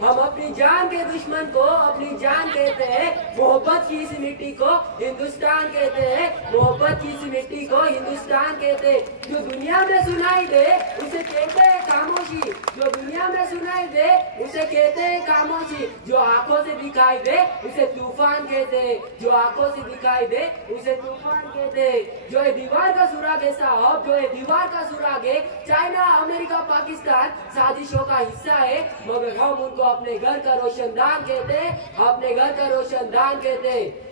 हम अपनी जान के दुश्मन को अपनी जान कहते हैं, मोहब्बत की इस मिट्टी को हिंदुस्तान कहते हैं, मोहब्बत की इस मिट्टी को हिंदुस्तान कहते हैं। जो दुनिया में सुनाई दे उसे कहते हैं खामोशी, जो दुनिया में सुनाई दे उसे कहते हैं खामोशी, जो आंखों से दिखाई दे उसे तूफान कहते हैं, जो आंखों से दिखाई दे उसे तूफान कहते हैं। जो ये दीवार का सुराग है साहब, जो ये दीवार का सुराग है, चाइना अमेरिका पाकिस्तान साजिशों का हिस्सा है, मगर हम उनको अपने घर का रोशनदान कहते हैं, अपने घर का रोशनदान कहते हैं।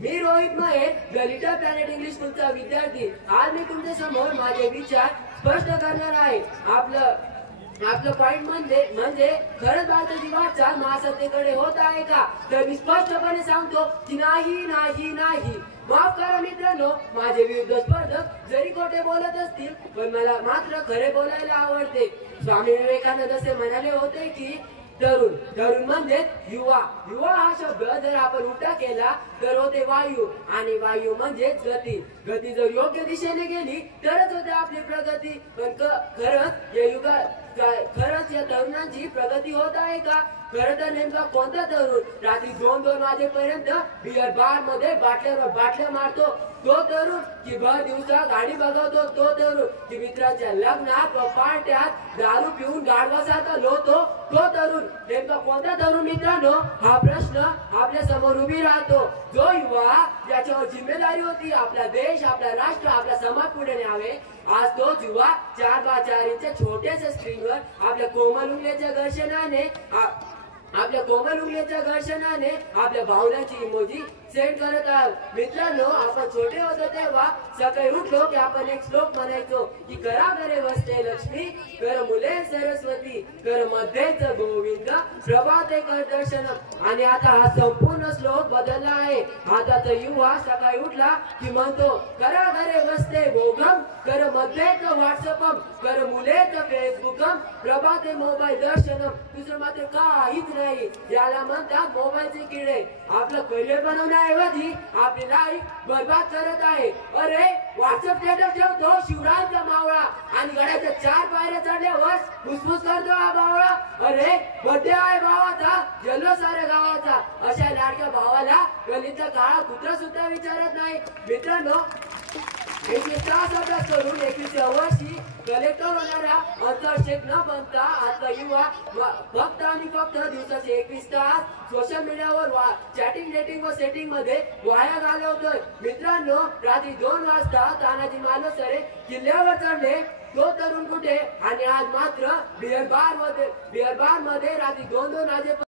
मी Rohit महेर, the little planet English स्कूलचा विद्यार्थी, आज मी तुमच्या समोर माझे विचार स्पष्ट करणार आहे। आपलं पॉइंट म्हणजे खरंच भारताची वाटचाल महासत्तेकडे होत आहे का? तर मी स्पष्टपणे सांगतो की नाही नाही नाही। माफ करा मित्रांनो, माझे विरुद्ध स्पर्धक जरी खोटे बोलत असतील पण मला मात्र खरे बोलायला आवडते। स्वामी विवेकानंद असे म्हणाले होते की तरुण तरुण म्हणजे युवा, युवा हा शब्द जर आपण उलटा केला तर होते वायू, आणि वायू म्हणजेच गती, गती जर योग्य दिशेने गेली तरच होते आपली प्रगती। पण खरंच या युगात खरंच या तरुणांची प्रगती होत आहे का? खरं तर नेमका कोणता तरुण रात्री 2-2 वाजेपर्यंत बिअर बार मध्ये बाटल्यावर बाटल्या मारतो तो तरुण, की भर दिवसा गाडी बघवतो तो तरुण, की मित्राच्या लग्नात व पार्ट्यात दारू पिऊन गाढवासारखा लोतो तो तरुण, नेमका कोणता तरुण मित्रांनो? हा प्रश्न आपल्या समोर उभी राहतो। जो युवा ज्याच्यावर जिम्मेदारी होती आपला देश, आपला राष्ट्र, आपला समाज पुढे न्यावे, आज तोच युवा 4x4 इंच छोट्याशा स्क्रीनवर आपल्या कोमल उंगल्याच्या घर्षणाने आपल्या भावनांची इमोजी सेंड करत आहोत। मित्रांनो, आपण छोटे होतो तेव्हा सकाळी उठलो की आपण एक श्लोक म्हणायचो की करा घरे वसते लक्ष्मी, कर मुले सरस्वती, कर मध्येच गोविंद, प्रभाते कर दर्शनम। आणि आता हा संपूर्ण श्लोक बदलला आहे। आताचा युवा सकाळी उठला की म्हणतो करा घरे वसते भोगम, कर मध्येच व्हॉट्सअपम, कर मुलेच फेसबुकम, प्रभाते मोबाईल दर्शनम। दुसरं मात्र काहीच नाही। याला म्हणतात मोबाईलचे किडे। आपलं करिअर बनवण्याऐवजी आपली लाईफ बर्बाद करत आहे। अरे व्हॉट्सअप स्टेटस ठेवतो शिवरायांचा मावळा आणि गड्याच्या 4 पायऱ्या चढल्यावर फुसफुस करतो हा बावळा। अरे बर्थडे आहे भावाचा, जल्लोष साऱ्या गावाचा, अशा लाडक्या भावाला गलीतला काळा कुत्रा सुद्धा विचारत नाही। मित्रांनो, 21 तास अभ्यास करून 21व्या वर्षी कलेक्टर होणारा अंतर्शेख न बनता आता युवा फक्त आणि फक्त दिवसाचे 21 तास सोशल मीडियावर चॅटिंग, डेटिंग व सेटिंग मध्ये वाया घालवतोय। मित्रांनो, रात्री 2 वाजता तानाजी मालुसरे किल्ल्यावर चढले तो तरुण कुठे? आणि आज मात्र बिअर बार मध्ये रात्री 2-2 वाजेपर्यंत